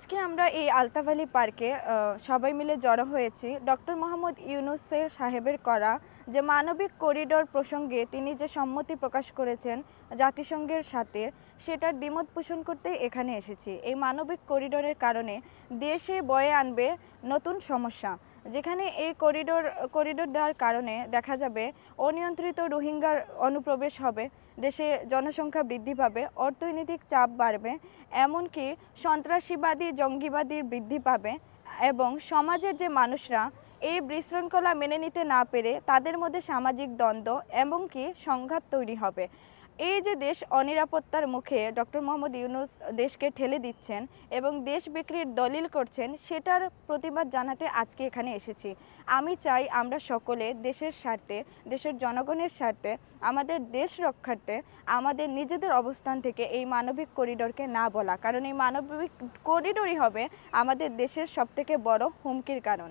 আজকে আমরা এই আলতাফ আলী পার্কে সবাই মিলে জড়ো হয়েছি ডক্টর মোহাম্মদ ইউনূসের সাহেবের করা যে মানবিক করিডোর প্রসঙ্গে তিনি যে সম্মতি প্রকাশ করেছেন জাতিসংঘের সাথে, সেটার দ্বিমত পোষণ করতে এখানে এসেছি। এই মানবিক করিডোরের কারণে দেশে বয়ে আনবে নতুন সমস্যা, যেখানে এই করিডোর দেওয়ার কারণে দেখা যাবে অনিয়ন্ত্রিত রোহিঙ্গার অনুপ্রবেশ হবে, দেশে জনসংখ্যা বৃদ্ধি পাবে, অর্থনৈতিক চাপ বাড়বে, এমনকি সন্ত্রাসীবাদী জঙ্গিবাদীর বৃদ্ধি পাবে এবং সমাজের যে মানুষরা এই বিশৃঙ্খলা মেনে নিতে না পেরে তাদের মধ্যে সামাজিক দ্বন্দ্ব এমনকি সংঘাত তৈরি হবে। এই যে দেশ অনিরাপত্তার মুখে ডক্টর মোহাম্মদ ইউনূস দেশকে ঠেলে দিচ্ছেন এবং দেশ বিক্রির দলিল করছেন, সেটার প্রতিবাদ জানাতে আজকে এখানে এসেছি। আমি চাই আমরা সকলে দেশের স্বার্থে, দেশের জনগণের স্বার্থে, আমাদের দেশ রক্ষার্থে আমাদের নিজেদের অবস্থান থেকে এই মানবিক করিডোরকে না বলা, কারণ এই মানবিক করিডোরই হবে আমাদের দেশের সবথেকে বড় হুমকির কারণ।